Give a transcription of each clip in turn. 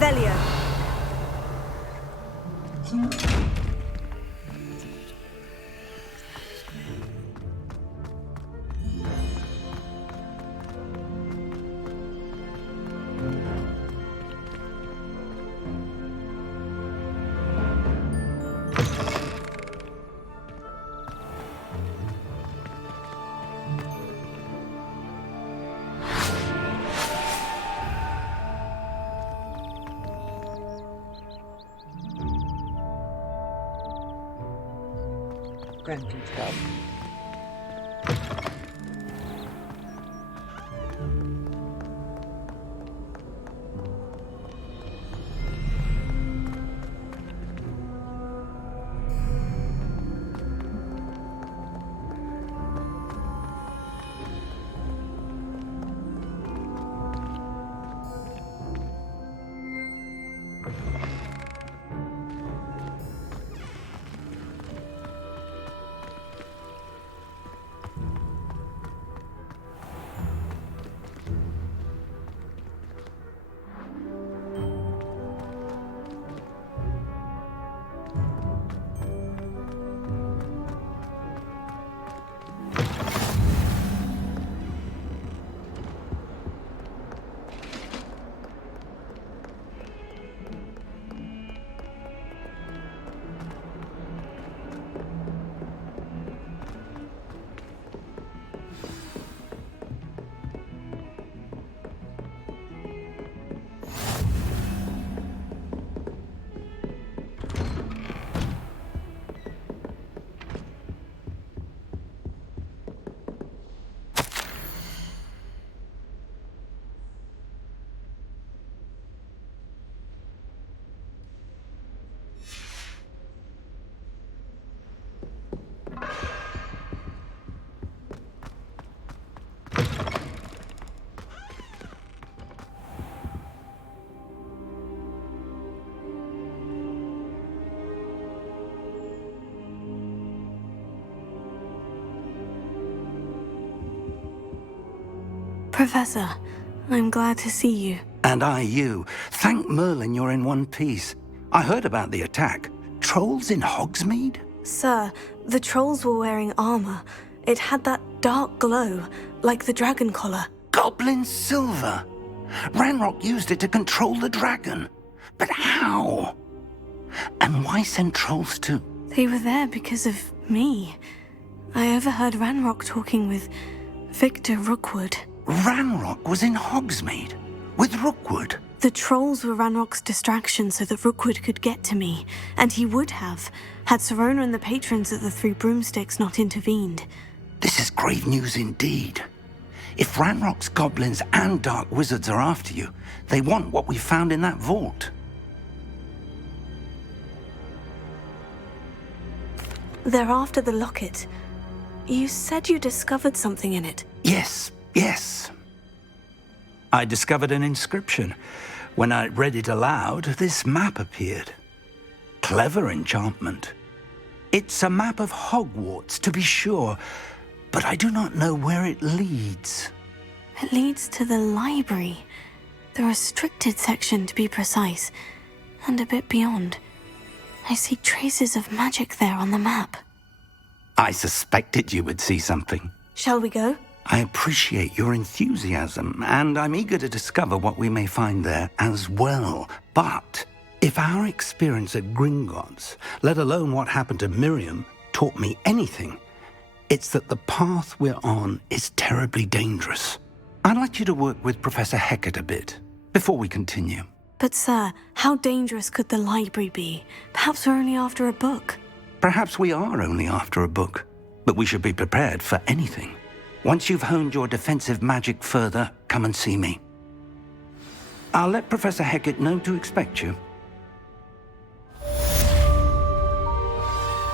Revelio. Granted, God. Professor, I'm glad to see you. And I you. Thank Merlin you're in one piece. I heard about the attack. Trolls in Hogsmeade? Sir, the trolls were wearing armor. It had that dark glow, like the dragon collar. Goblin silver! Ranrock used it to control the dragon. But how? And why send trolls too? They were there because of me. I overheard Ranrock talking with Victor Rookwood. Ranrock was in Hogsmeade? With Rookwood? The trolls were Ranrock's distraction so that Rookwood could get to me, and he would have, had Serona and the patrons at the Three Broomsticks not intervened. This is grave news indeed. If Ranrock's goblins and dark wizards are after you, they want what we found in that vault. They're after the locket. You said you discovered something in it. Yes. I discovered an inscription. When I read it aloud, this map appeared. Clever enchantment. It's a map of Hogwarts, to be sure, but I do not know where it leads. It leads to the library. The restricted section, to be precise, and a bit beyond. I see traces of magic there on the map. I suspected you would see something. Shall we go? I appreciate your enthusiasm, and I'm eager to discover what we may find there as well. But if our experience at Gringotts, let alone what happened to Miriam, taught me anything, it's that the path we're on is terribly dangerous. I'd like you to work with Professor Hecat a bit before we continue. But sir, how dangerous could the library be? Perhaps we're only after a book. Perhaps we are only after a book, but we should be prepared for anything. Once you've honed your defensive magic further, come and see me. I'll let Professor Hecat know to expect you.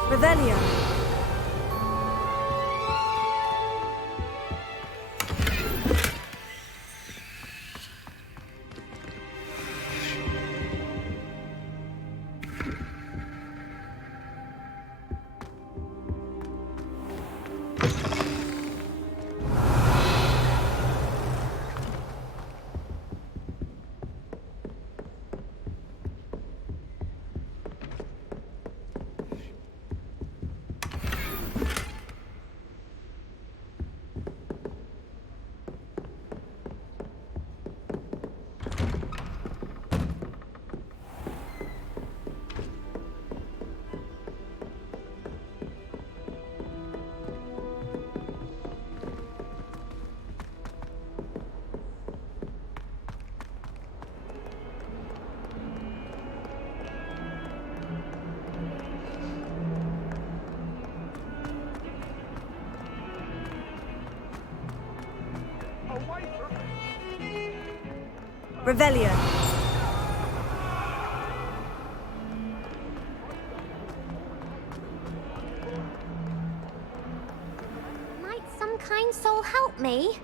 Revelio. Revelio. Might some kind soul help me?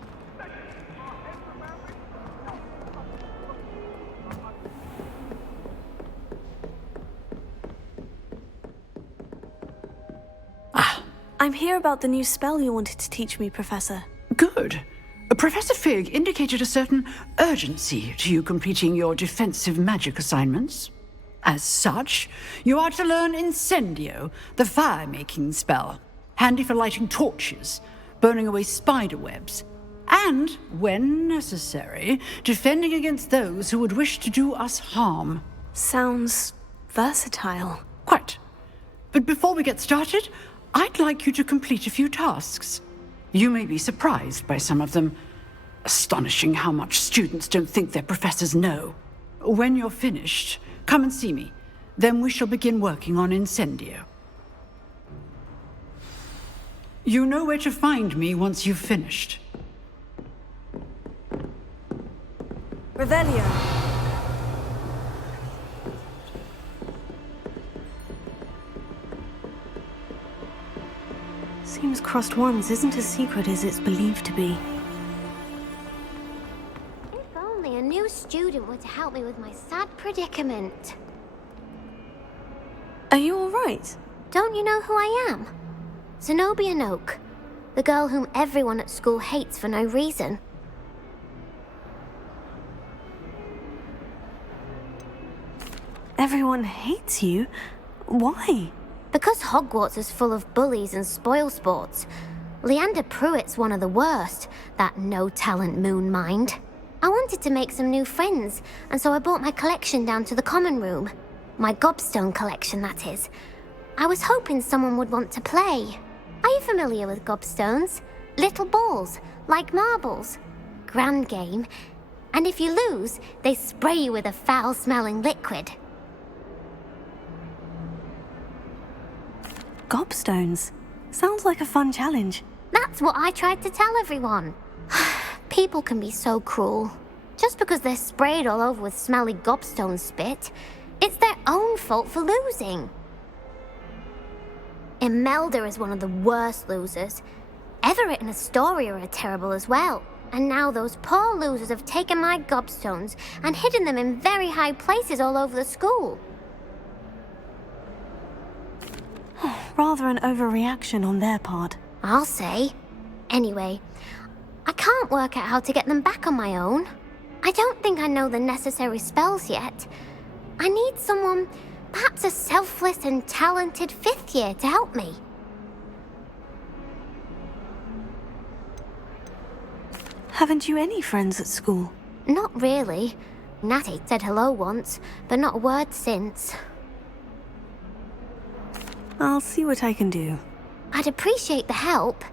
I'm here about the new spell you wanted to teach me, Professor. Good. Professor Fig indicated a certain urgency to you completing your defensive magic assignments. As such, you are to learn Incendio, the fire-making spell, handy for lighting torches, burning away spider webs, and, when necessary, defending against those who would wish to do us harm. Sounds versatile. Quite. But before we get started, I'd like you to complete a few tasks. You may be surprised by some of them. Astonishing how much students don't think their professors know. When you're finished, come and see me. Then we shall begin working on Incendio. You know where to find me once you've finished. Revelio. Seems crossed ones isn't as secret as it's believed to be. If only a new student were to help me with my sad predicament. Are you alright? Don't you know who I am? Zenobia Noak, the girl whom everyone at school hates for no reason. Everyone hates you? Why? Because Hogwarts is full of bullies and spoilsports. Leander Pruitt's one of the worst, that no-talent moon mind. I wanted to make some new friends, and so I brought my collection down to the common room. My gobstone collection, that is. I was hoping someone would want to play. Are you familiar with gobstones? Little balls, like marbles. Grand game. And if you lose, they spray you with a foul-smelling liquid. Gobstones. Sounds like a fun challenge. That's what I tried to tell everyone. People can be so cruel. Just because they're sprayed all over with smelly gobstone spit, it's their own fault for losing. Imelda is one of the worst losers. Everett and Astoria are terrible as well. And now those poor losers have taken my gobstones and hidden them in very high places all over the school. Rather an overreaction on their part. I'll say. Anyway, I can't work out how to get them back on my own. I don't think I know the necessary spells yet. I need someone, perhaps a selfless and talented fifth year to help me. Haven't you any friends at school? Not really. Natty said hello once, but not a word since. I'll see what I can do. I'd appreciate the help.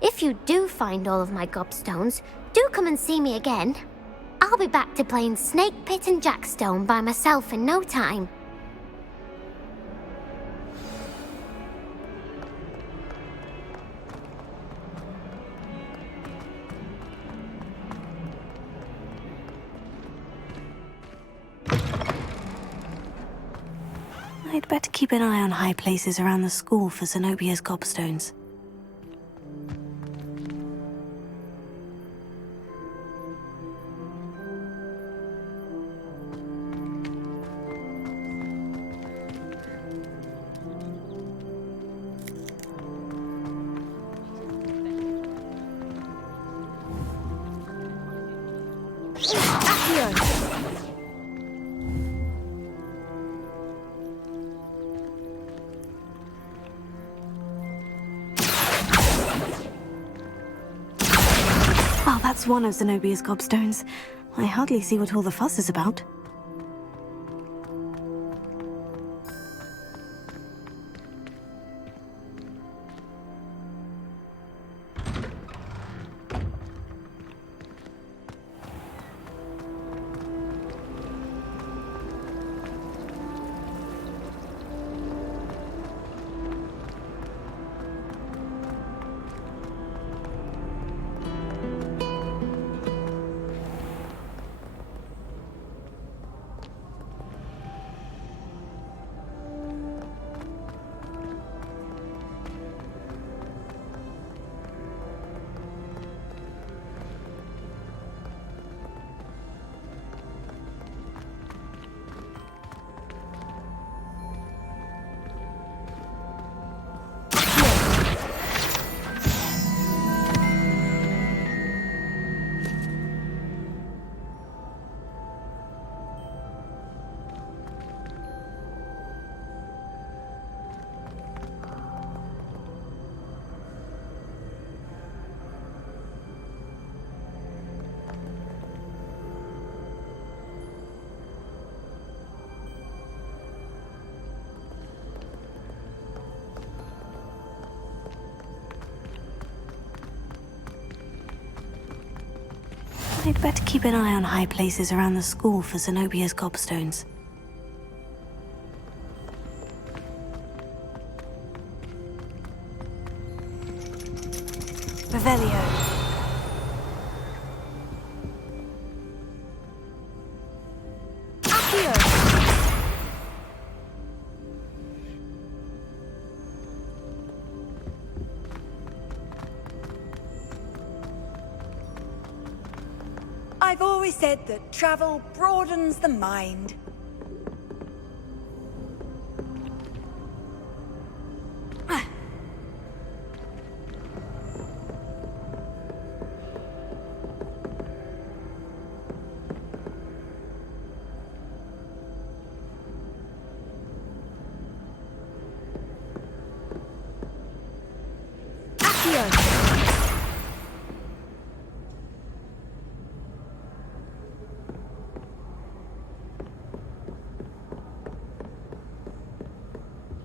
If you do find all of my gobstones, do come and see me again. I'll be back to playing Snake Pit and Jackstone by myself in no time. I'd better keep an eye on high places around the school for Zenobia's gobstones. Well, that's one of Zenobia's gobstones. I hardly see what all the fuss is about. I'd better keep an eye on high places around the school for Zenobia's gobstones. Revelio. I've always said that travel broadens the mind.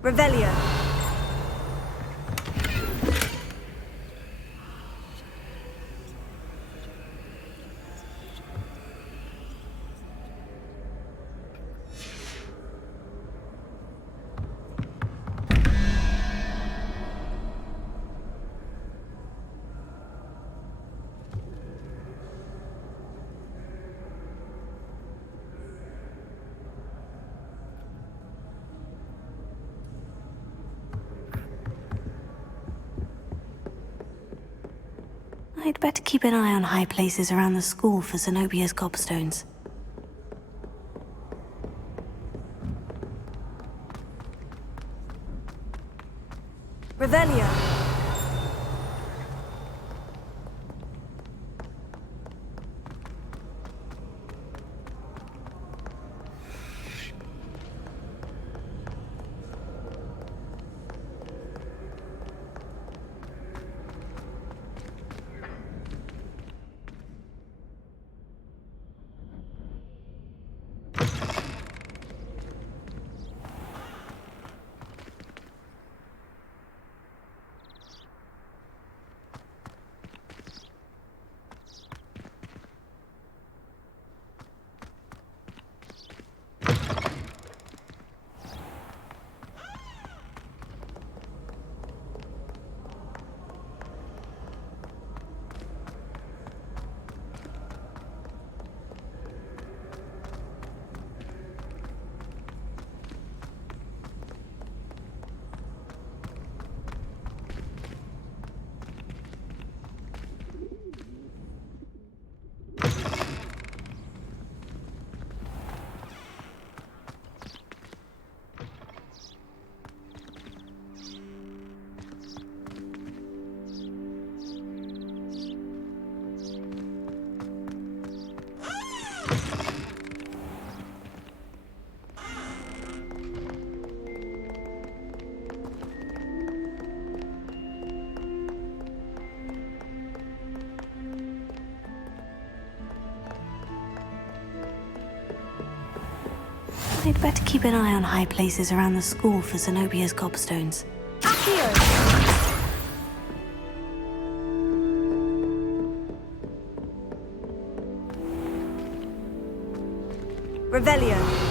Revelio. I'd better keep an eye on high places around the school for Zenobia's gobstones. Revelio. I'd better keep an eye on high places around the school for Zenobia's gobstones. Revelio.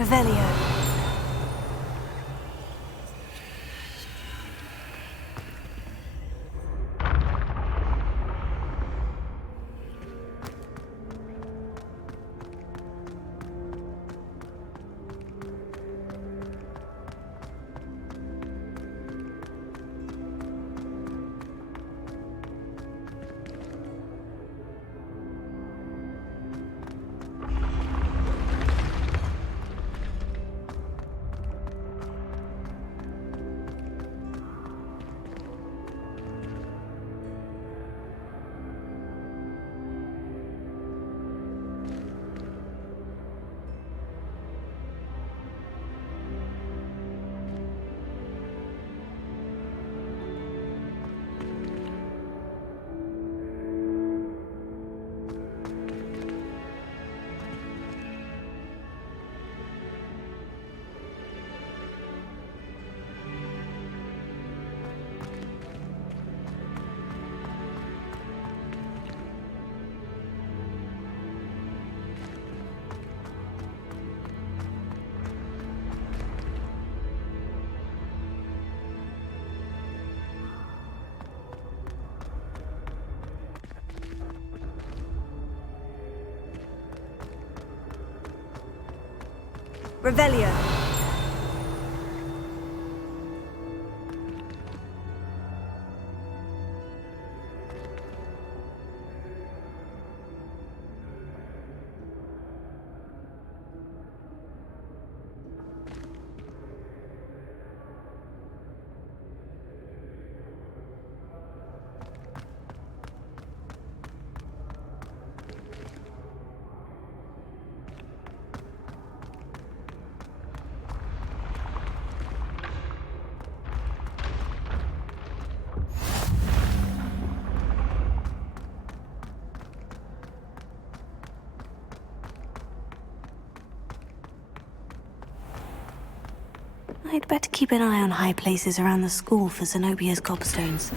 Revelio. Revelio. I'd better keep an eye on high places around the school for Zenobia's gobstones.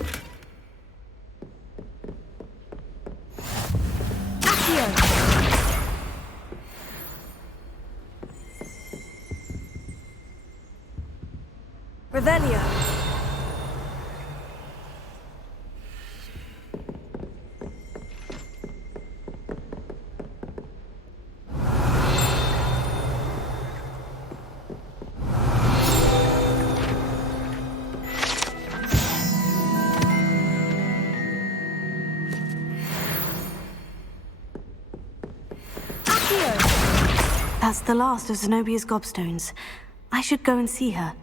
Revelio. That's the last of Zenobia's gobstones. I should go and see her.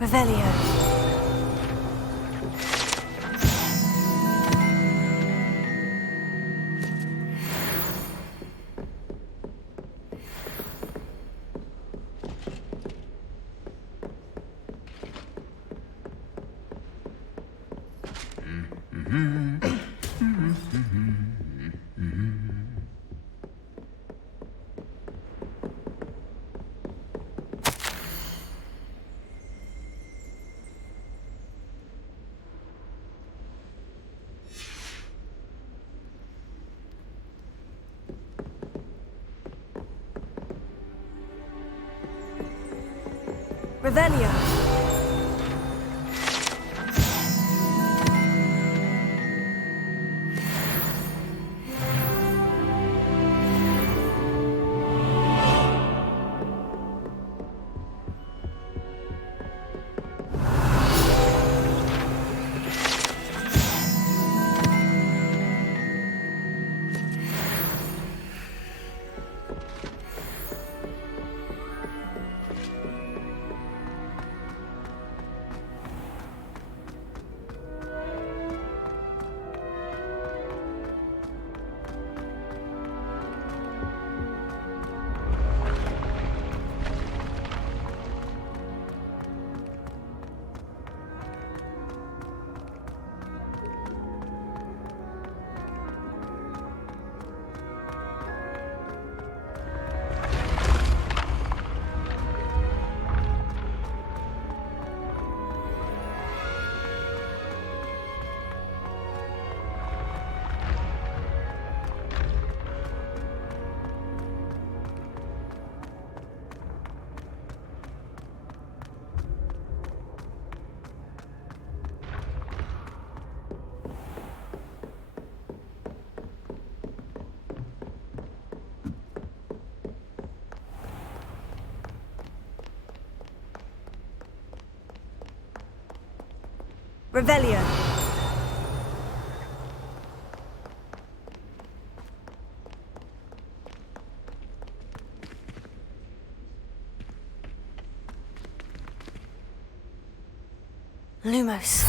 Revelio. Revelio. Revelio. Lumos.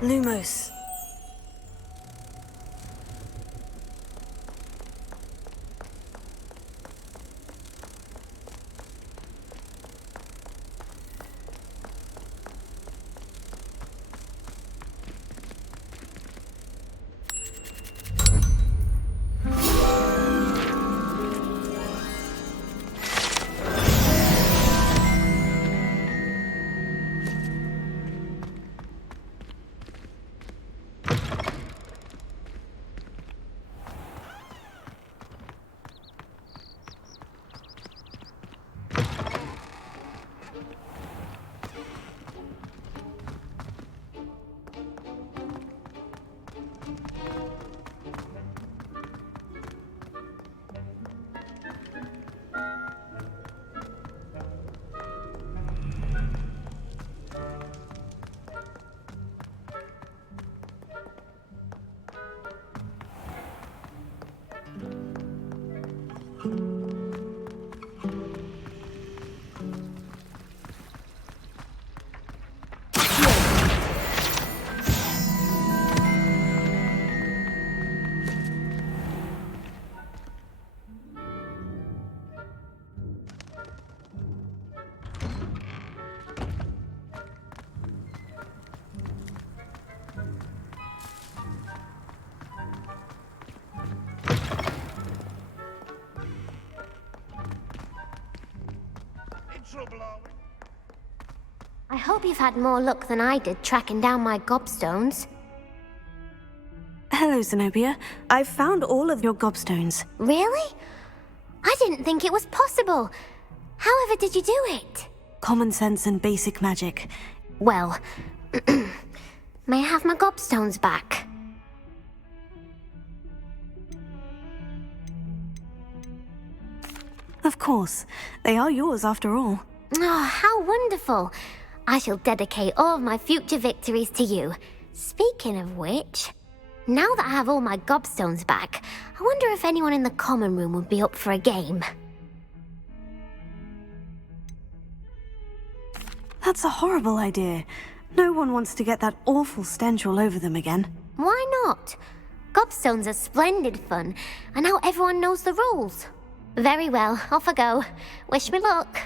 Lumos. I hope you've had more luck than I did tracking down my gobstones. Hello, Zenobia. I've found all of your gobstones. Really? I didn't think it was possible. However did you do it? Common sense and basic magic. Well, may I have my gobstones back? Of course. They are yours after all. Oh, how wonderful. I shall dedicate all of my future victories to you. Speaking of which, now that I have all my gobstones back, I wonder if anyone in the common room would be up for a game. That's a horrible idea. No one wants to get that awful stench all over them again. Why not? Gobstones are splendid fun, and now everyone knows the rules. Very well, off I go. Wish me luck.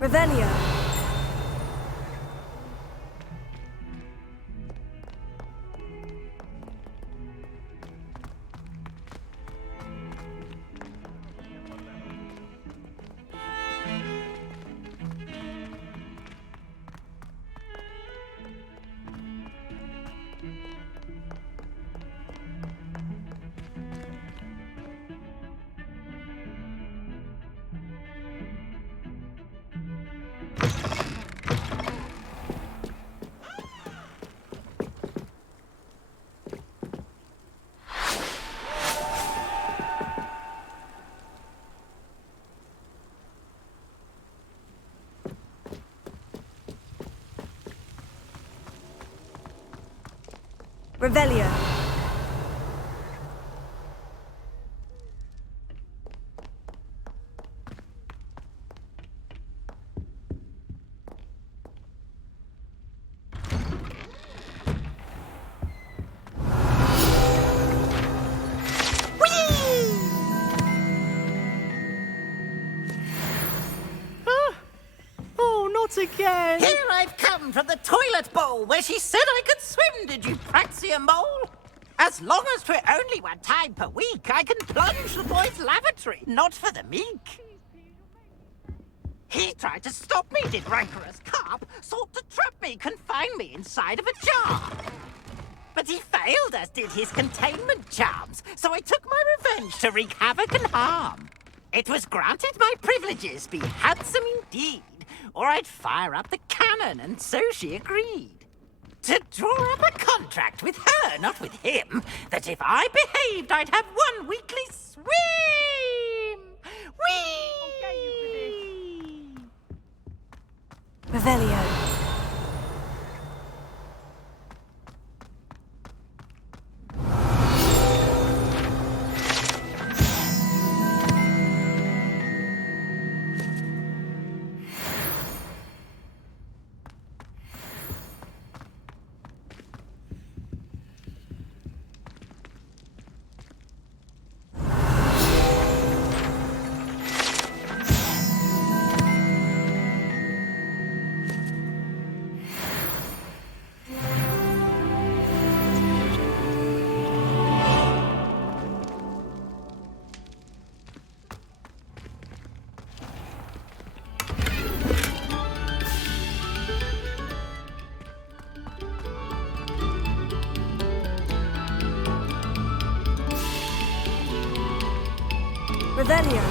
Revelio. Revelio. again. Here I've come from the toilet bowl where she said I could swim, did you praxia mole? As long as 'twere only one time per week, I can plunge the boy's lavatory, not for the meek. He tried to stop me, did rancorous carp, sought to trap me, confine me inside of a jar. But he failed, as did his containment charms, so I took my revenge to wreak havoc and harm. It was granted my privileges be handsome indeed, or I'd fire up the cannon, and so she agreed. To draw up a contract with her, not with him, that if I behaved, I'd have one weekly swim! Whee! Revelio. Revelio.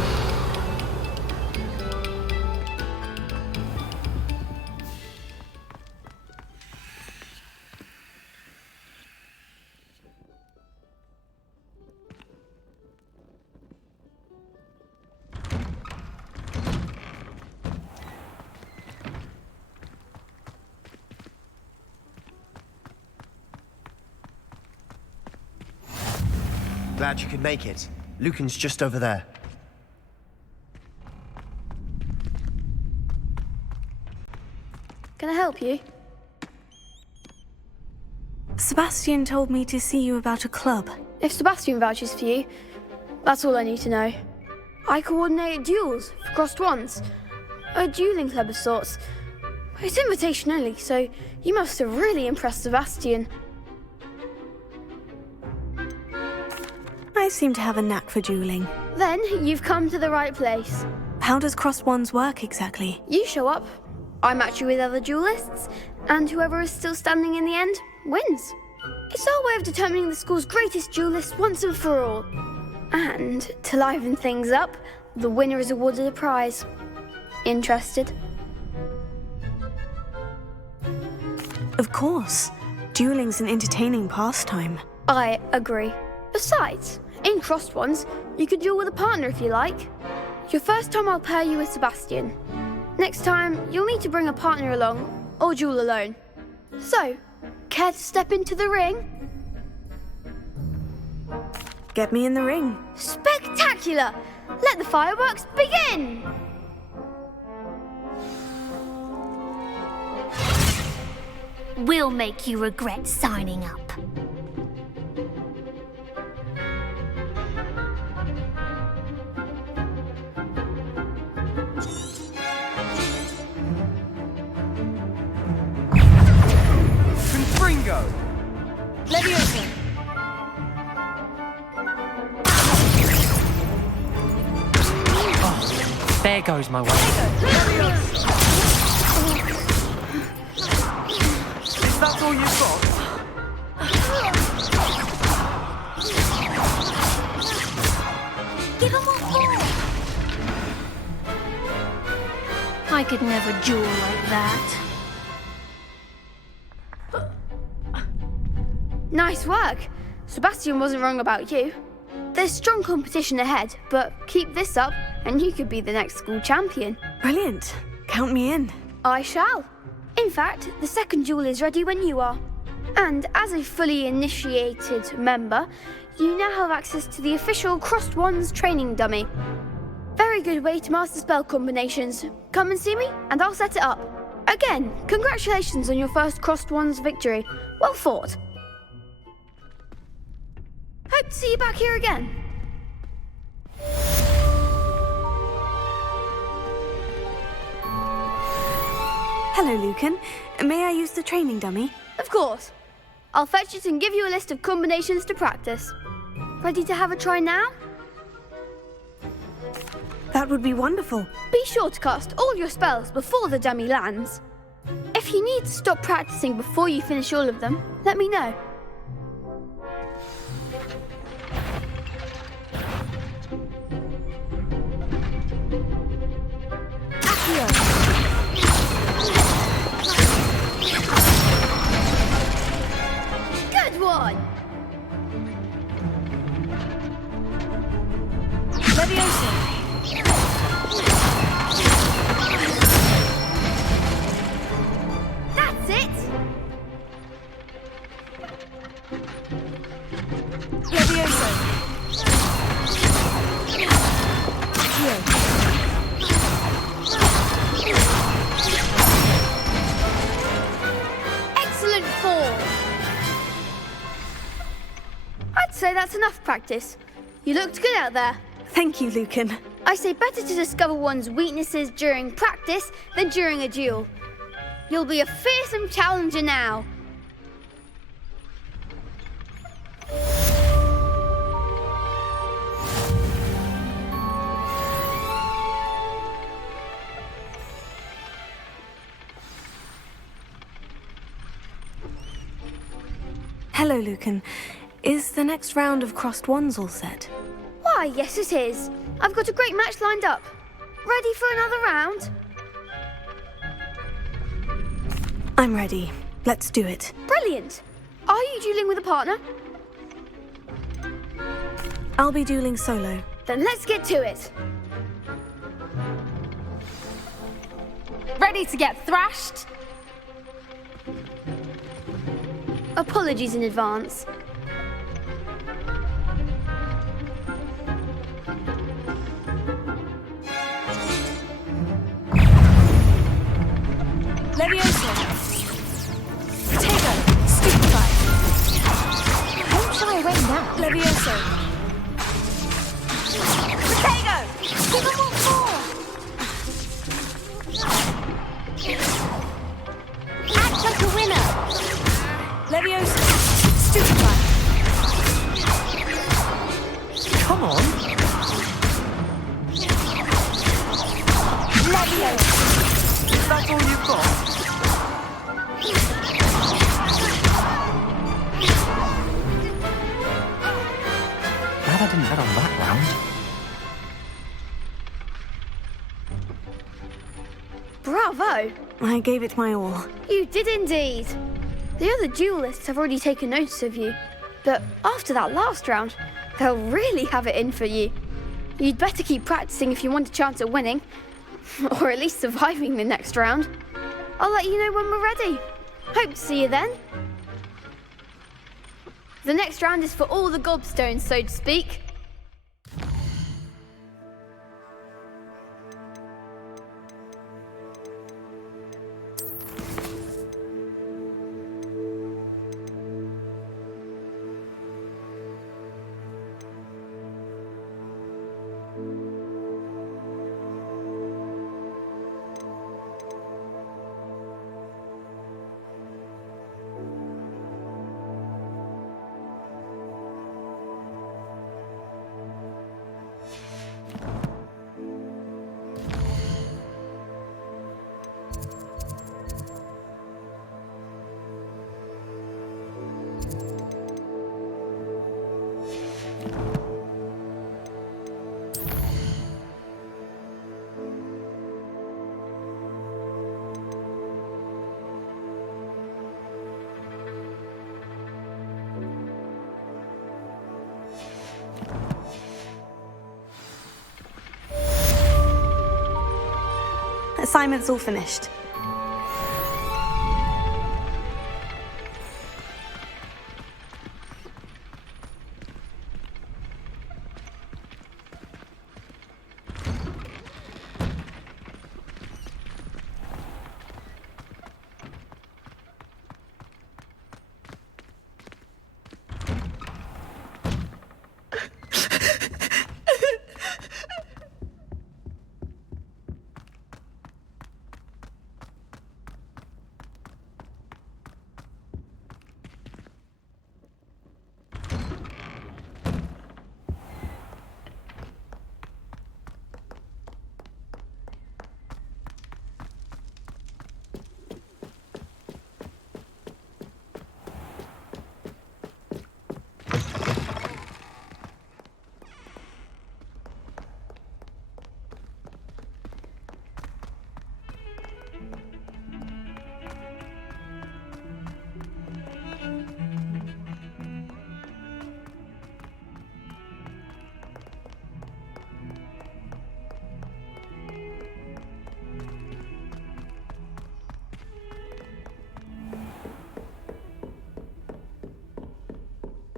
Glad you could make it. Lucan's just over there. Can I help you? Sebastian told me to see you about a club. If Sebastian vouches for you, that's all I need to know. I coordinate duels for crossed wands. A dueling club of sorts. It's invitation only, so you must have really impressed Sebastian. I seem to have a knack for dueling. Then you've come to the right place. How does crossed wands work exactly? You show up, I match you with other duelists, and whoever is still standing in the end wins. It's our way of determining the school's greatest duelist once and for all. And to liven things up, the winner is awarded a prize. Interested? Of course. Dueling's an entertaining pastime. I agree. Besides, in crossed ones, you could duel with a partner if you like. Your first time I'll pair you with Sebastian. Next time, you'll need to bring a partner along, or duel alone. So, care to step into the ring? Get me in the ring. Spectacular! Let the fireworks begin! We'll make you regret signing up. Confringo! Leviosa. There goes my way. Is that all you've got? Give him more force! I could never duel like that. Nice work. Sebastian wasn't wrong about you. There's strong competition ahead, but keep this up and you could be the next school champion. Brilliant. Count me in. I shall. In fact, the second duel is ready when you are. And as a fully initiated member, you now have access to the official Crossed Wands training dummy. Very good way to master spell combinations. Come and see me and I'll set it up. Again, congratulations on your first Crossed Wands victory. Well fought. Hope to see you back here again. Hello, Lucan. May I use the training dummy? Of course. I'll fetch it and give you a list of combinations to practice. Ready to have a try now? That would be wonderful. Be sure to cast all your spells before the dummy lands. If you need to stop practicing before you finish all of them, let me know. Good one! Leviosa. That's it! Leviosa. Excellent form! I'd say that's enough practice. You looked good out there. Thank you, Lucan. I say better to discover one's weaknesses during practice than during a duel. You'll be a fearsome challenger now. Hello, Lucan. Is the next round of crossed wands all set? Why, yes it is. I've got a great match lined up. Ready for another round? I'm ready. Let's do it. Brilliant. Are you dueling with a partner? I'll be dueling solo. Then let's get to it. Ready to get thrashed? Apologies in advance. Leviosa. Potato. Stupefy. Won't shy away now. Leviosa. Potato. Give him what for. Act like a winner! Leviosa. Stupefy. Come on. Leviosa. Is that all you've got? Glad I didn't bet on that round. Bravo! I gave it my all. You did indeed. The other duelists have already taken notice of you, but after that last round, they'll really have it in for you. You'd better keep practicing if you want a chance at winning, or at least surviving the next round. I'll let you know when we're ready. Hope to see you then. The next round is for all the gobstones, so to speak. Assignment's all finished.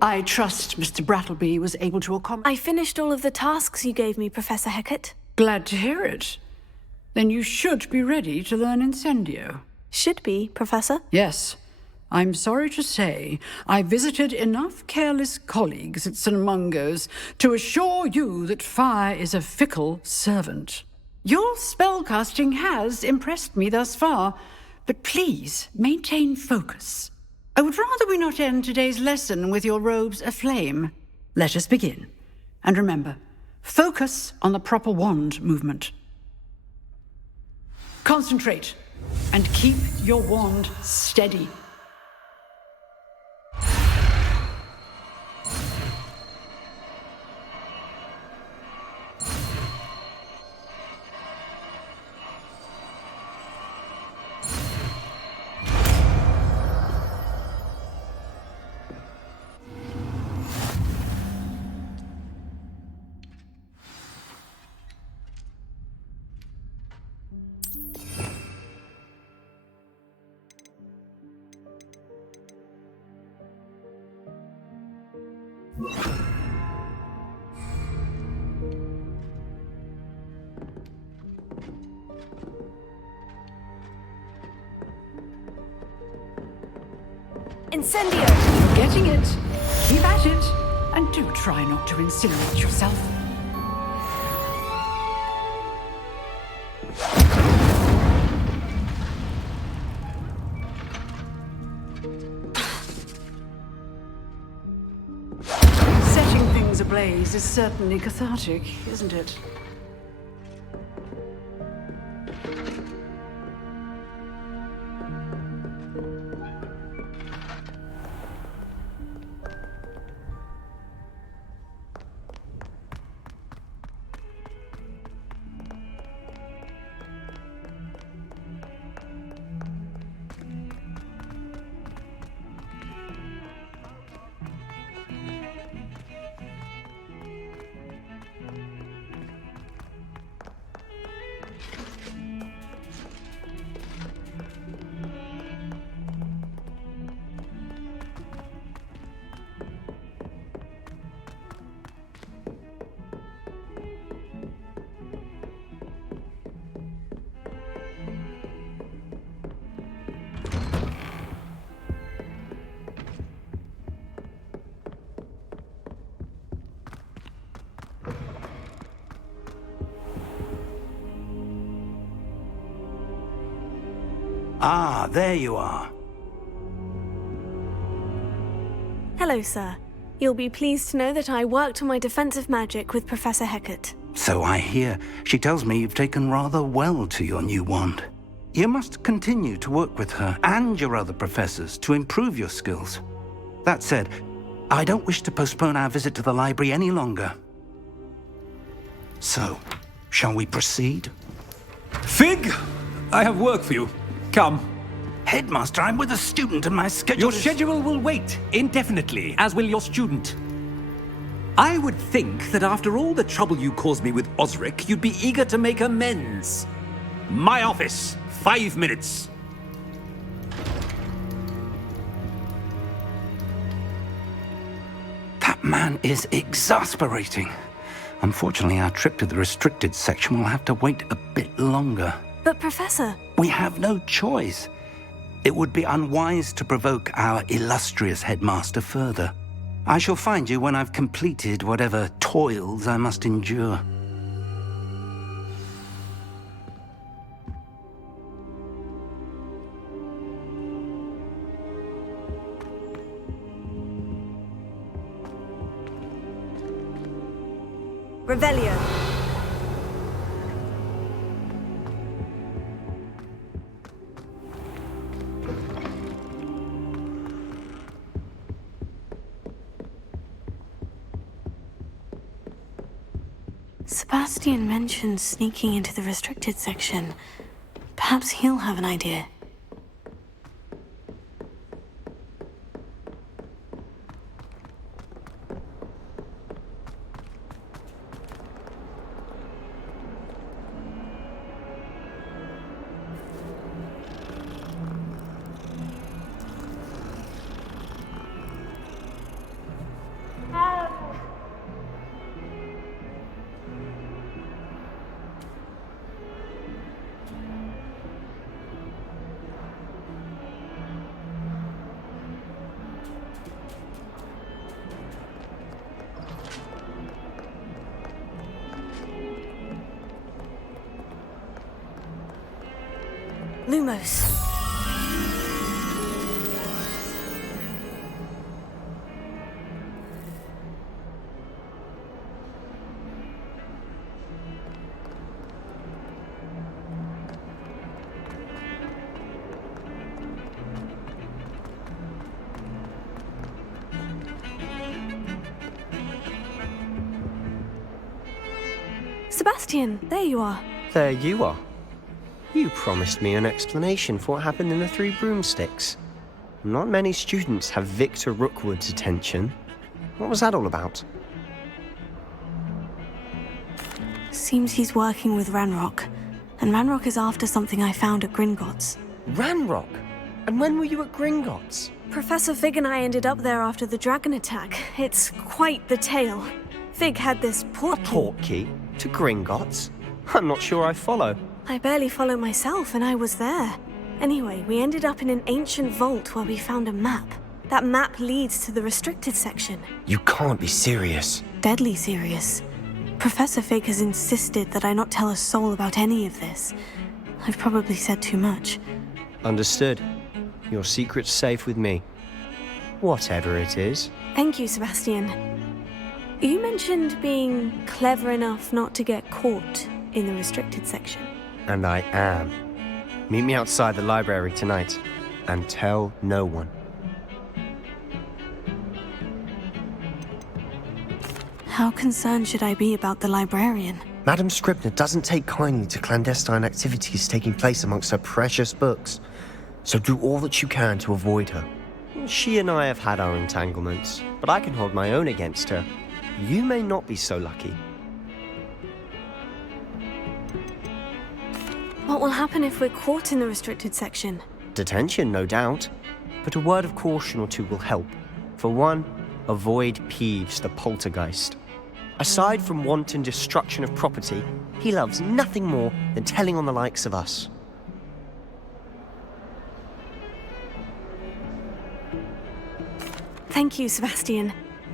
I trust Mr. Brattleby was able to accommodate. I finished all of the tasks you gave me, Professor Hecat. Glad to hear it. Then you should be ready to learn Incendio. Should be, Professor. Yes. I'm sorry to say, I visited enough careless colleagues at St. Mungo's to assure you that fire is a fickle servant. Your spellcasting has impressed me thus far, but please maintain focus. I would rather we not end today's lesson with your robes aflame. Let us begin. And remember, focus on the proper wand movement. Concentrate, and keep your wand steady. Incendio! You're getting it. Keep at it. And do try not to incinerate yourself. Setting things ablaze is certainly cathartic, isn't it? Ah, there you are. Hello, sir. You'll be pleased to know that I worked on my defensive magic with Professor Hecat. So I hear. She tells me you've taken rather well to your new wand. You must continue to work with her and your other professors to improve your skills. That said, I don't wish to postpone our visit to the library any longer. So, shall we proceed? Fig! I have work for you. Come. Headmaster, I'm with a student and my schedule Your schedule will wait indefinitely, as will your student. I would think that after all the trouble you caused me with Osric, you'd be eager to make amends. My office, 5 minutes. That man is exasperating. Unfortunately, our trip to the restricted section will have to wait a bit longer. But, Professor... We have no choice. It would be unwise to provoke our illustrious headmaster further. I shall find you when I've completed whatever toils I must endure. Revelio. Sebastian mentioned sneaking into the restricted section. Perhaps he'll have an idea. Lumos. Sebastian, there you are. There you are. You promised me an explanation for what happened in the Three Broomsticks. Not many students have Victor Rookwood's attention. What was that all about? Seems he's working with Ranrock. And Ranrock is after something I found at Gringotts. Ranrock? And when were you at Gringotts? Professor Fig and I ended up there after the dragon attack. It's quite the tale. Fig had this portkey. Portkey? To Gringotts? I'm not sure I follow. I barely follow myself, and I was there. Anyway, we ended up in an ancient vault where we found a map. That map leads to the restricted section. You can't be serious. Deadly serious. Professor Fig has insisted that I not tell a soul about any of this. I've probably said too much. Understood. Your secret's safe with me. Whatever it is. Thank you, Sebastian. You mentioned being clever enough not to get caught in the restricted section. And I am. Meet me outside the library tonight, and tell no one. How concerned should I be about the librarian? Madame Scribner doesn't take kindly to clandestine activities taking place amongst her precious books, so do all that you can to avoid her. She and I have had our entanglements, but I can hold my own against her. You may not be so lucky. What will happen if we're caught in the restricted section? Detention, no doubt. But a word of caution or two will help. For one, avoid Peeves, the poltergeist. Aside from wanton destruction of property, he loves nothing more than telling on the likes of us. Thank you, Sebastian.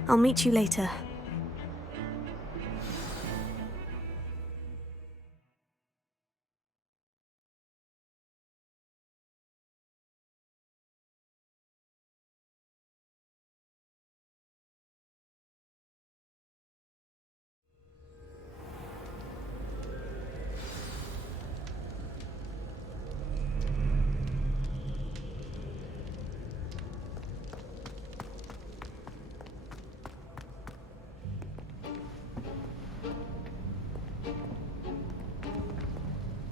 I'll meet you later.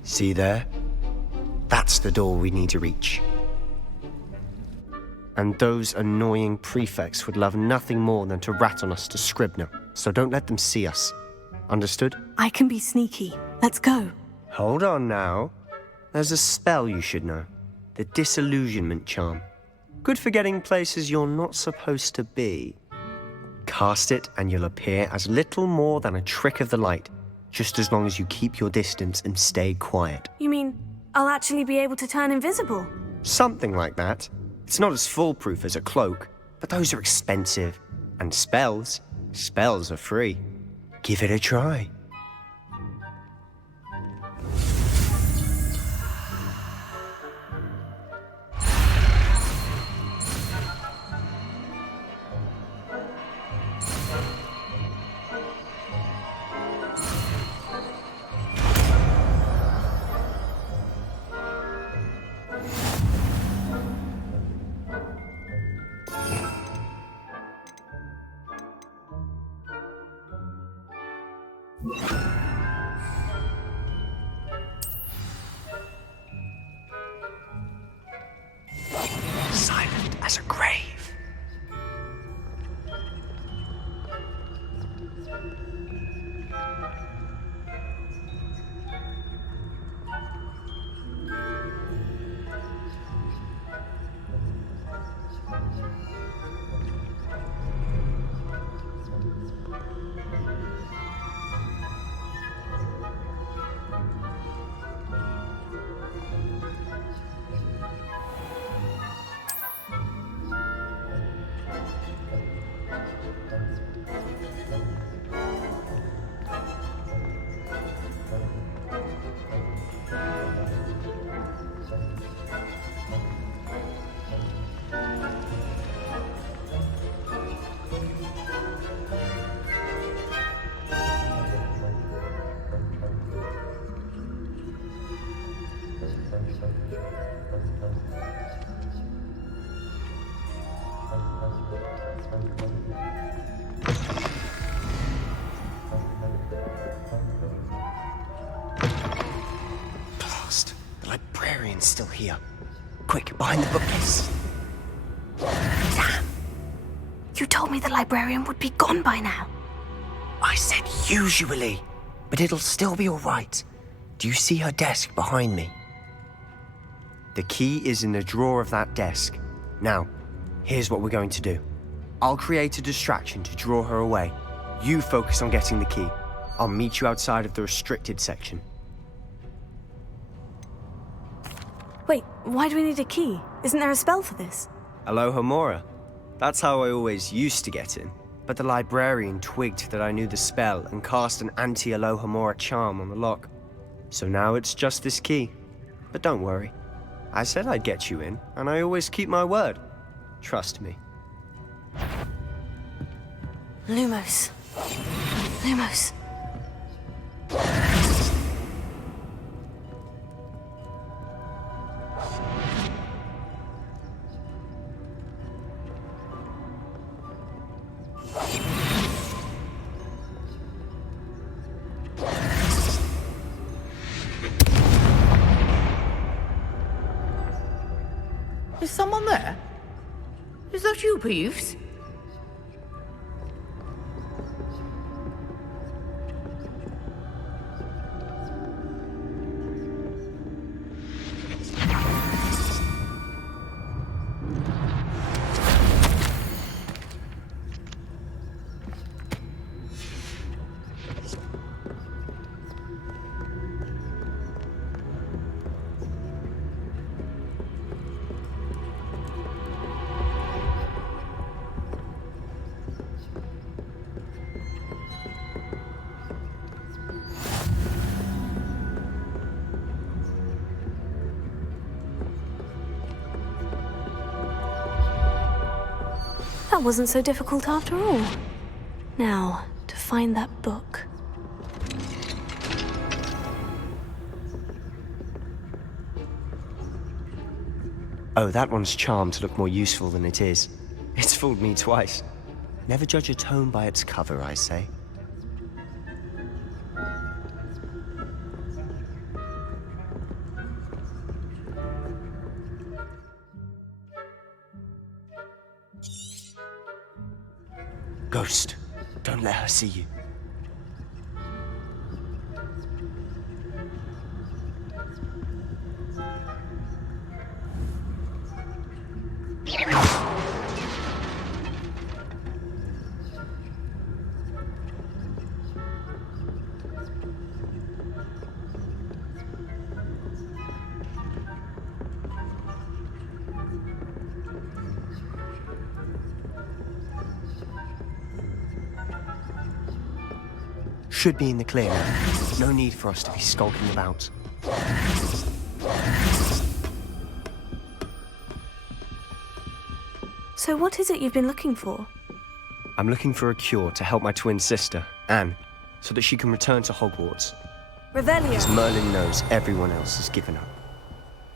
See there? That's the door we need to reach. And those annoying prefects would love nothing more than to rat on us to Scribner, so don't let them see us. Understood? I can be sneaky. Let's go. Hold on now. There's a spell you should know. The Disillusionment Charm. Good for getting places you're not supposed to be. Cast it and you'll appear as little more than a trick of the light, just as long as you keep your distance and stay quiet. You mean I'll actually be able to turn invisible? Something like that. It's not as foolproof as a cloak, but those are expensive. And spells are free. Give it a try. Silent as a grave. librarian's still here. Quick, behind the bookcase. Damn. You told me the librarian would be gone by now. I said usually, but it'll still be all right. Do you see her desk behind me? The key is in the drawer of that desk. Now, here's what we're going to do. I'll create a distraction to draw her away. You focus on getting the key. I'll meet you outside of the restricted section. Wait, why do we need a key? Isn't there a spell for this? Alohomora. That's how I always used to get in. But the librarian twigged that I knew the spell and cast an anti-Alohomora charm on the lock. So now it's just this key. But don't worry. I said I'd get you in, and I always keep my word. Trust me. Lumos. Lumos. Is someone there? Is that you, Peeves? That wasn't so difficult after all. Now, to find that book. Oh, that one's charmed to look more useful than it is. It's fooled me twice. Never judge a tome by its cover, I say. Ghost, don't let her see you. Should be in the clear now. No need for us to be skulking about. So what is it you've been looking for? I'm looking for a cure to help my twin sister, Anne, so that she can return to Hogwarts. Revelio. As Merlin knows, everyone else has given up.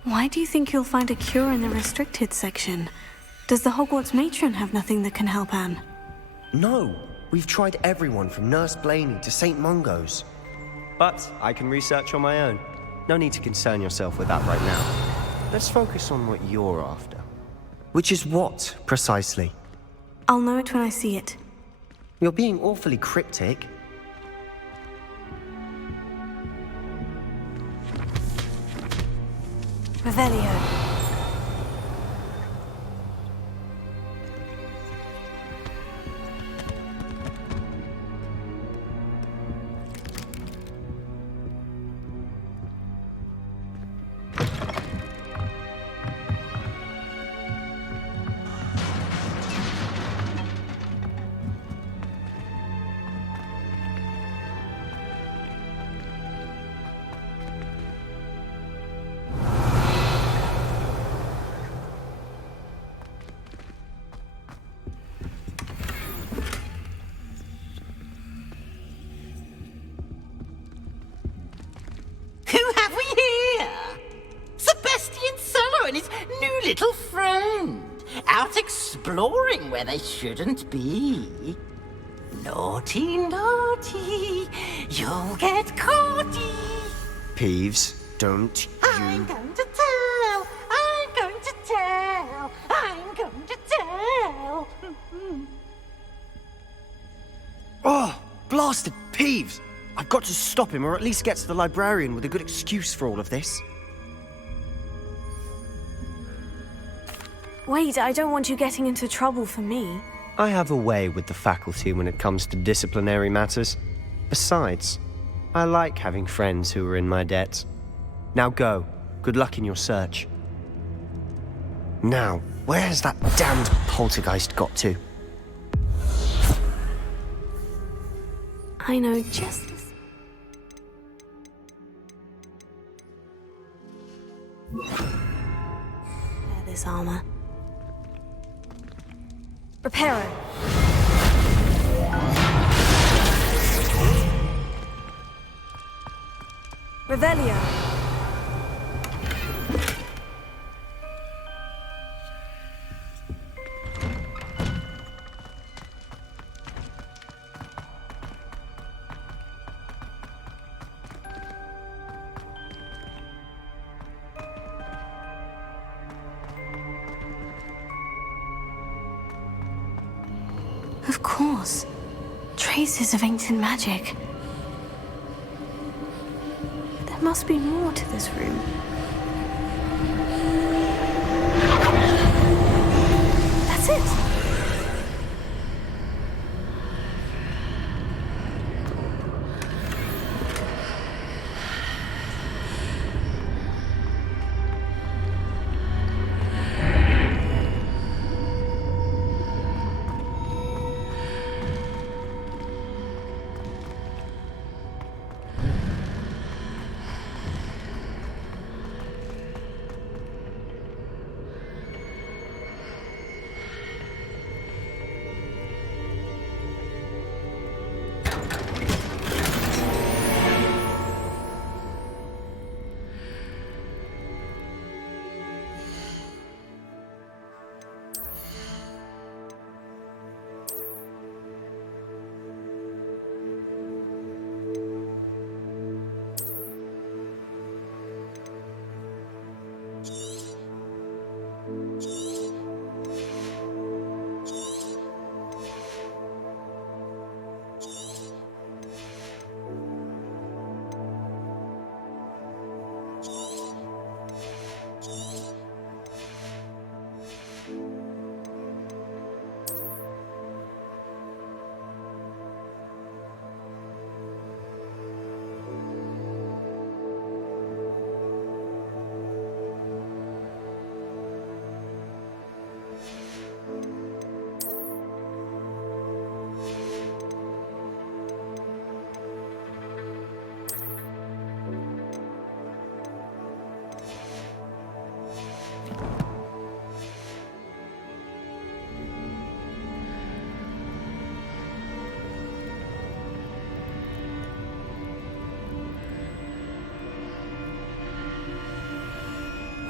Why do you think you'll find a cure in the restricted section? Does the Hogwarts matron have nothing that can help Anne? No! We've tried everyone from Nurse Blaney to St. Mungo's. But I can research on my own. No need to concern yourself with that right now. Let's focus on what you're after. Which is what, precisely? I'll know it when I see it. You're being awfully cryptic. Revelio. Little friend, out exploring where they shouldn't be. Naughty, naughty, you'll get caughty. Peeves, don't you... I'm going to tell Oh, blasted Peeves! I've got to stop him, or at least get to the librarian with a good excuse for all of this. Wait, I don't want you getting into trouble for me. I have a way with the faculty when it comes to disciplinary matters. Besides, I like having friends who are in my debt. Now go. Good luck in your search. Now, where has that damned poltergeist got to? I know just... Wear this armor. Reparo. Revelio. Of course. Traces of ancient magic. There must be more to this room. That's it.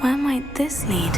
Where might this lead?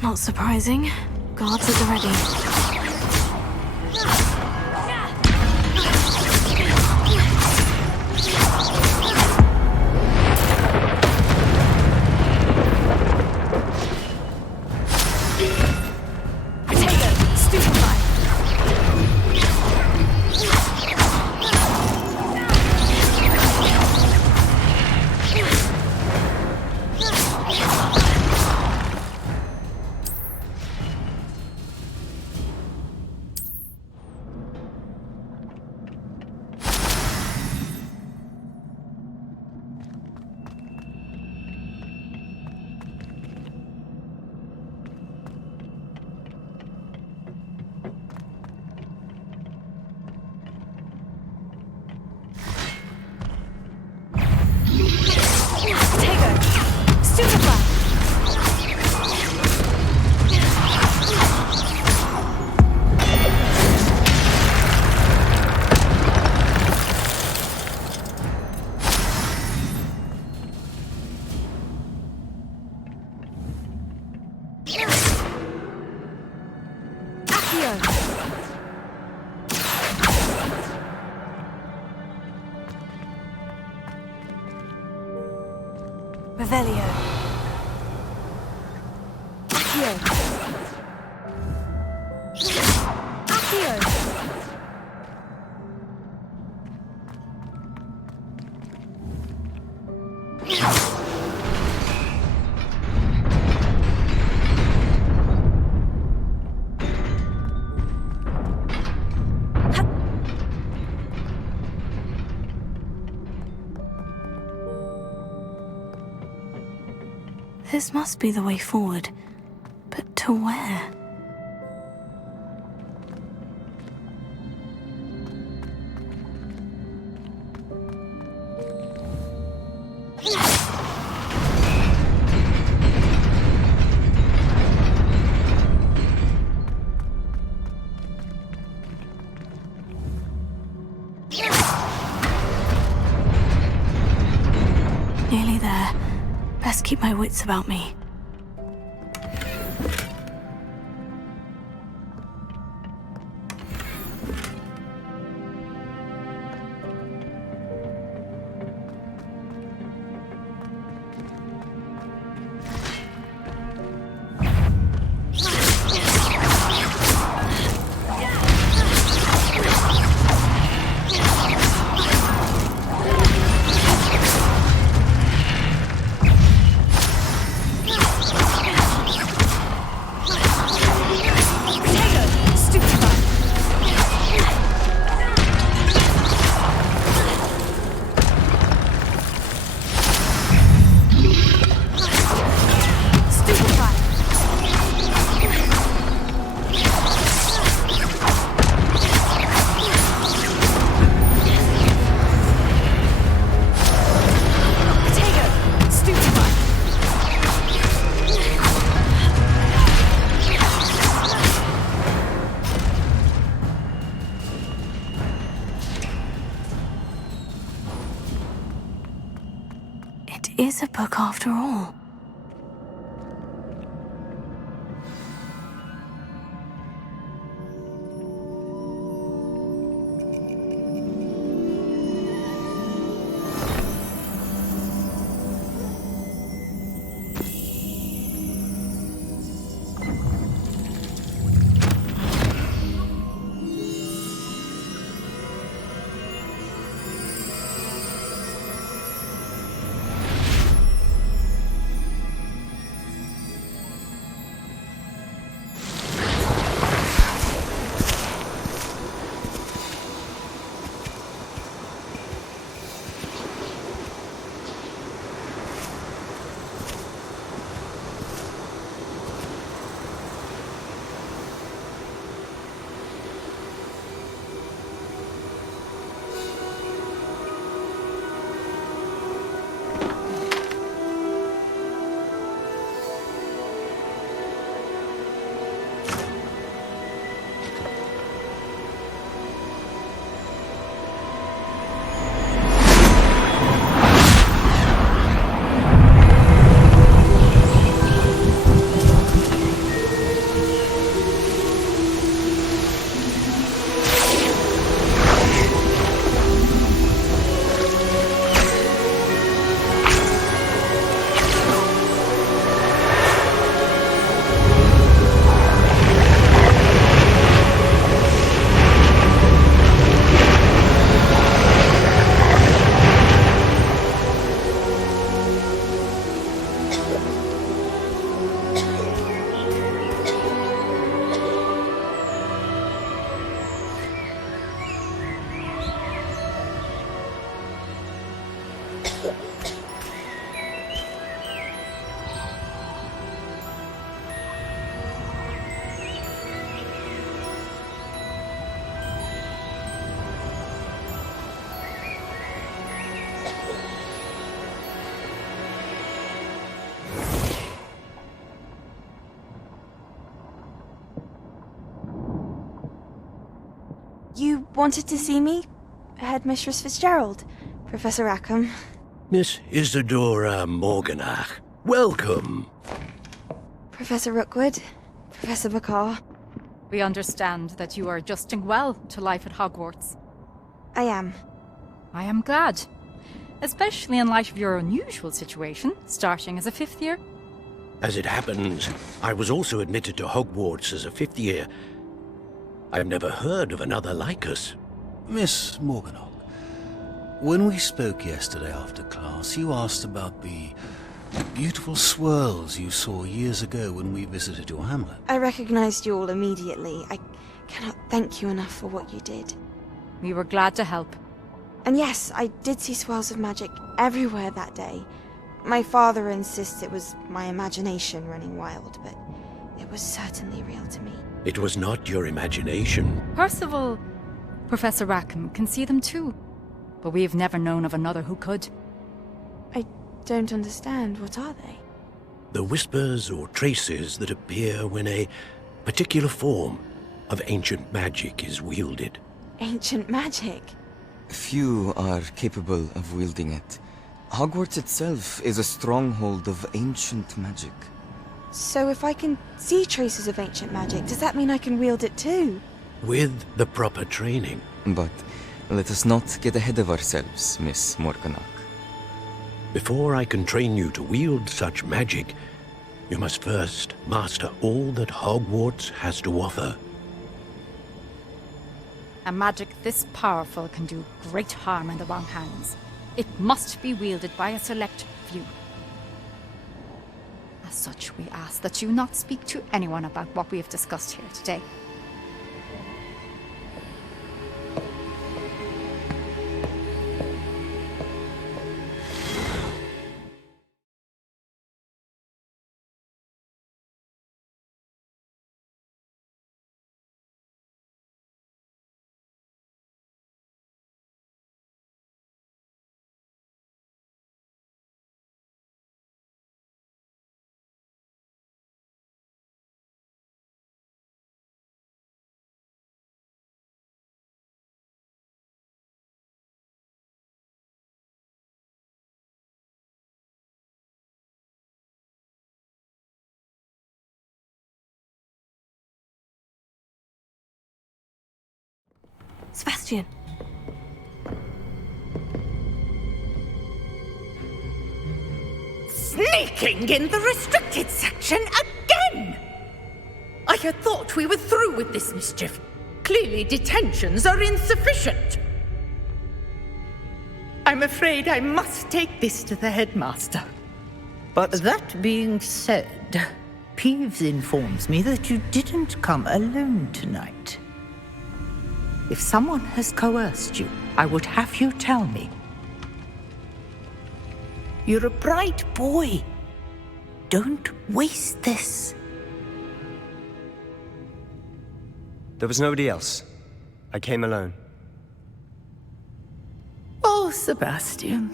Not surprising. Guards at the ready. Revelio. Accio. Accio. This must be the way forward. But to where? Nearly there. Best keep my wits about me. It is a book after all. You wanted to see me? Headmistress Fitzgerald, Professor Rackham. Miss Isadora Morganach, welcome. Professor Rookwood, Professor Bakar. We understand that you are adjusting well to life at Hogwarts. I am. I am glad. Especially in light of your unusual situation, starting as a 5th year. As it happens, I was also admitted to Hogwarts as a 5th year. I've never heard of another like us. Miss Morganach, when we spoke yesterday after class, you asked about the beautiful swirls you saw years ago when we visited your hamlet. I recognized you all immediately. I cannot thank you enough for what you did. We were glad to help. And yes, I did see swirls of magic everywhere that day. My father insists it was my imagination running wild, but it was certainly real to me. It was not your imagination. Percival, Professor Rackham can see them too. But we've never known of another who could. I don't understand. What are they? The whispers or traces that appear when a particular form of ancient magic is wielded. Ancient magic? Few are capable of wielding it. Hogwarts itself is a stronghold of ancient magic. So if I can see traces of ancient magic, does that mean I can wield it too? With the proper training. But let us not get ahead of ourselves, Miss Morganach. Before I can train you to wield such magic, you must first master all that Hogwarts has to offer. A magic this powerful can do great harm in the wrong hands. It must be wielded by a select few. As such, we ask that you not speak to anyone about what we have discussed here today. Sebastian. Sneaking in the restricted section again! I had thought we were through with this mischief. Clearly detentions are insufficient. I'm afraid I must take this to the headmaster. But that being said, Peeves informs me that you didn't come alone tonight. If someone has coerced you, I would have you tell me. You're a bright boy. Don't waste this. There was nobody else. I came alone. Oh, Sebastian.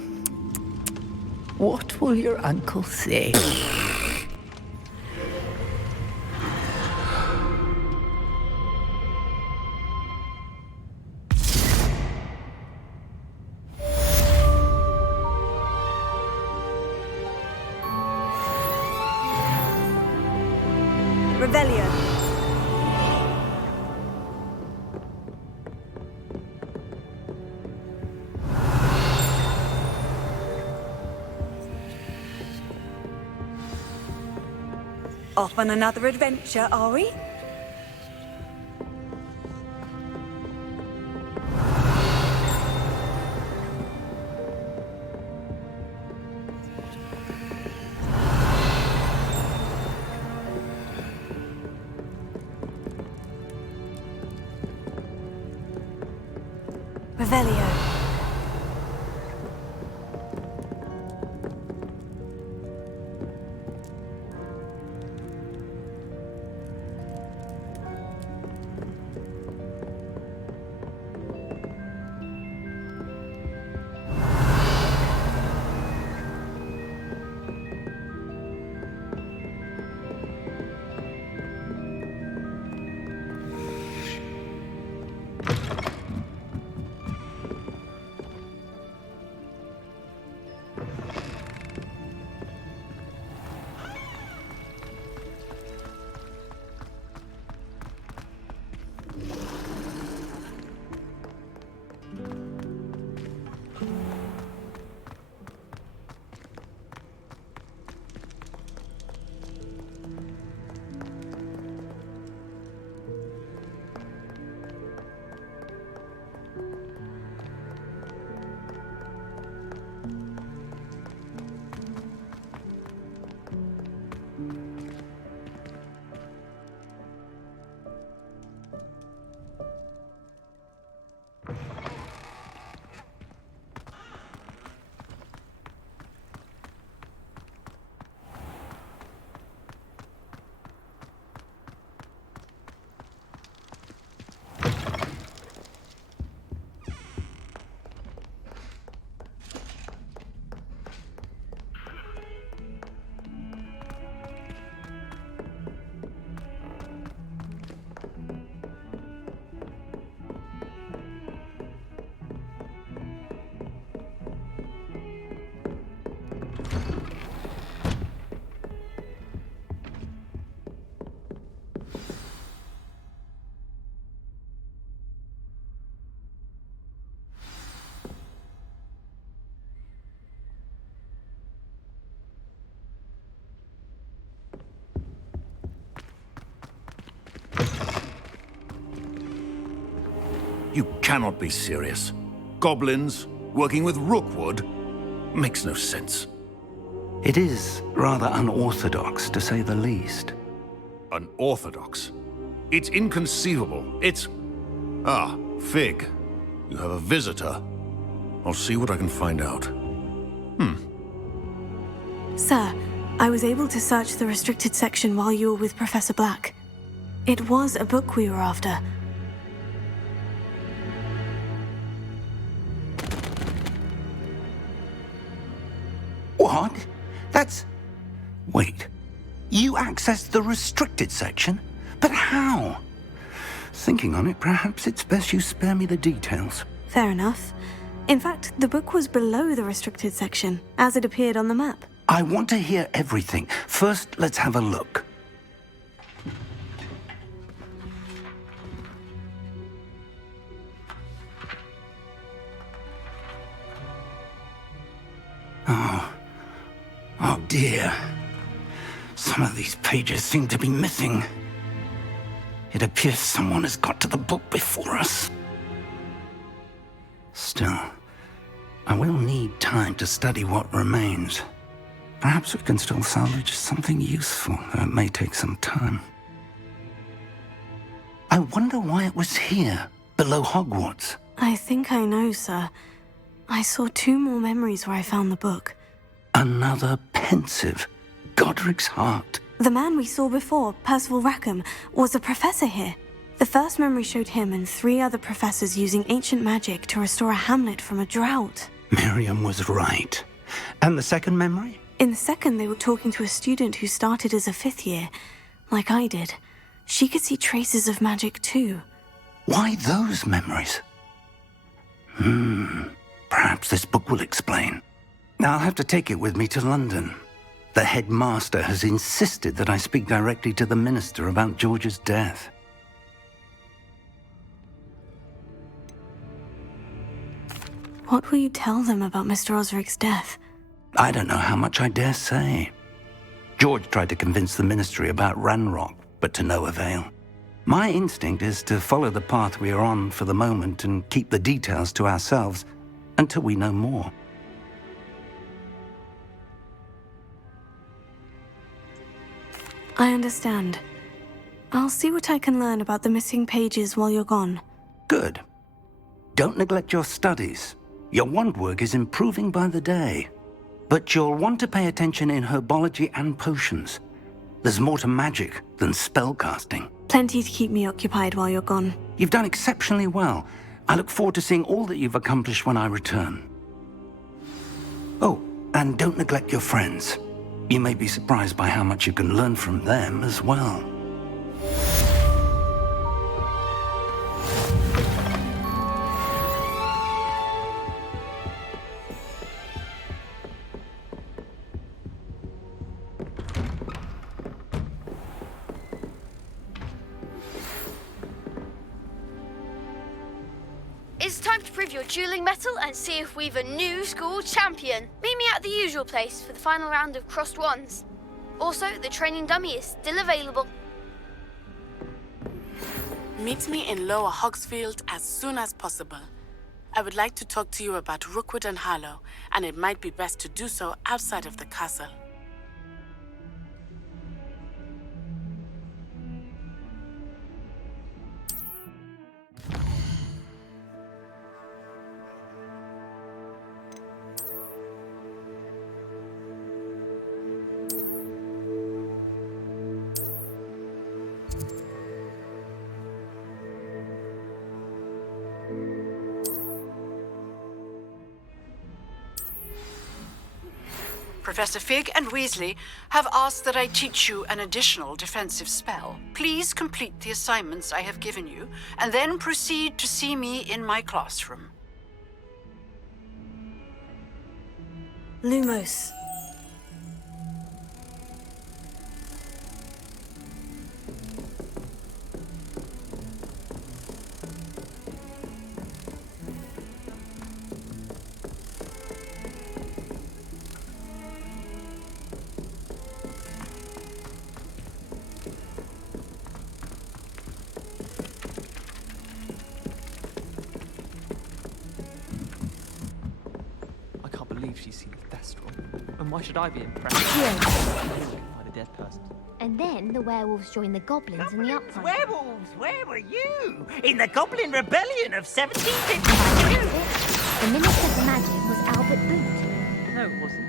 What will your uncle say? Revelio. Off on another adventure, are we? Revelio. You cannot be serious. Goblins working with Rookwood makes no sense. It is rather unorthodox, to say the least. Unorthodox? It's inconceivable. It's... Ah, Fig. You have a visitor. I'll see what I can find out. Sir, I was able to search the restricted section while you were with Professor Black. It was a book we were after. What? That's... Wait. You accessed the restricted section? But how? Thinking on it, perhaps it's best you spare me the details. Fair enough. In fact, the book was below the restricted section, as it appeared on the map. I want to hear everything. First, let's have a look. Oh dear. Some of these pages seem to be missing. It appears someone has got to the book before us. Still, I will need time to study what remains. Perhaps we can still salvage something useful, though it may take some time. I wonder why it was here, below Hogwarts. I think I know, sir. I saw 2 more memories where I found the book. Another pensive. Godric's heart. The man we saw before, Percival Rackham, was a professor here. The first memory showed him and 3 other professors using ancient magic to restore a hamlet from a drought. Miriam was right. And the second memory? In the second, they were talking to a student who started as a 5th year, like I did. She could see traces of magic too. Why those memories? Perhaps this book will explain. I'll have to take it with me to London. The headmaster has insisted that I speak directly to the minister about George's death. What will you tell them about Mr. Osric's death? I don't know how much I dare say. George tried to convince the ministry about Ranrock, but to no avail. My instinct is to follow the path we are on for the moment and keep the details to ourselves until we know more. I understand. I'll see what I can learn about the missing pages while you're gone. Good. Don't neglect your studies. Your wand work is improving by the day. But you'll want to pay attention in herbology and potions. There's more to magic than spellcasting. Plenty to keep me occupied while you're gone. You've done exceptionally well. I look forward to seeing all that you've accomplished when I return. Oh, and don't neglect your friends. You may be surprised by how much you can learn from them as well. It's time to prove your dueling mettle and see if we've a new school champion. Meet me at the usual place for the final round of crossed wands. Also, the training dummy is still available. Meet me in Lower Hogsfield as soon as possible. I would like to talk to you about Rookwood and Harlow, and it might be best to do so outside of the castle. Professor Fig and Weasley have asked that I teach you an additional defensive spell. Please complete the assignments I have given you, and then proceed to see me in my classroom. Lumos. believe she's seen the Thestral. And why should I be impressed? By the dead person. And then the werewolves joined the goblins in the uprising. Werewolves, where were you? In the Goblin Rebellion of 1752. The Minister for Magic was Albert Boot. No, it wasn't.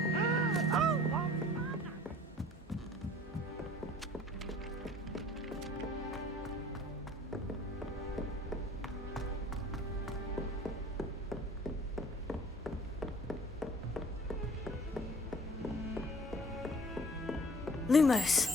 Lumos.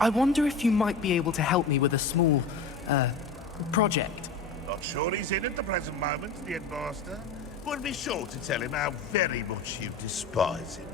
I wonder if you might be able to help me with a small, project. Not sure he's in at the present moment, the headmaster. Would be sure to tell him how very much you despise him.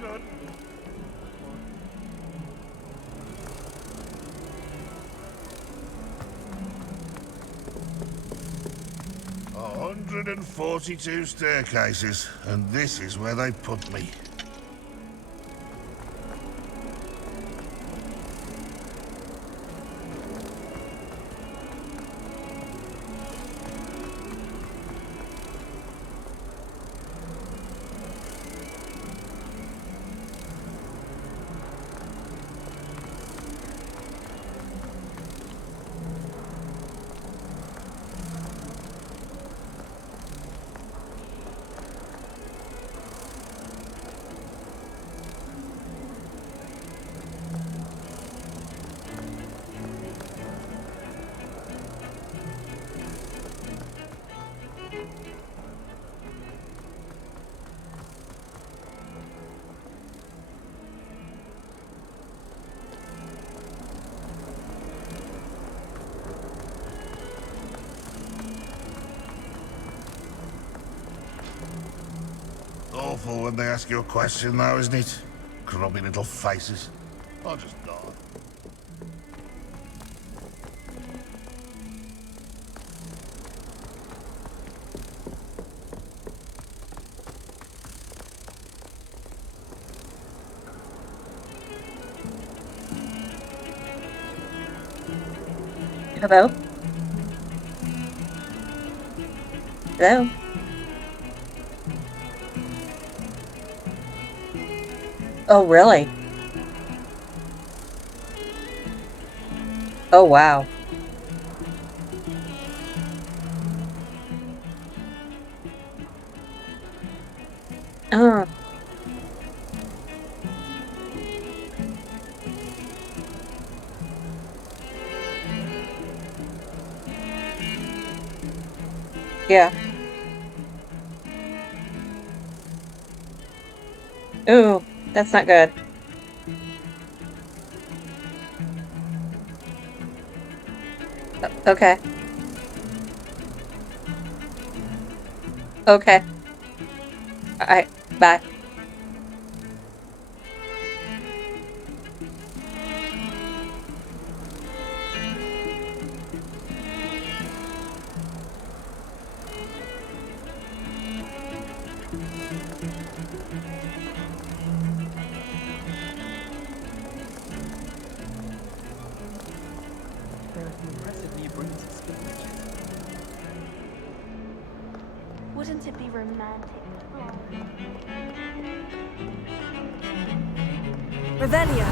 Good. 142 staircases, and this is where they put me. Awful when they ask you a question, though, isn't it? Grubby little faces. I'll just die. Hello? Hello? Oh, really? Oh, wow. Oh. Yeah. Ooh, that's not good. Okay. Okay. Alright, bye. Wouldn't it be romantic? Revelio.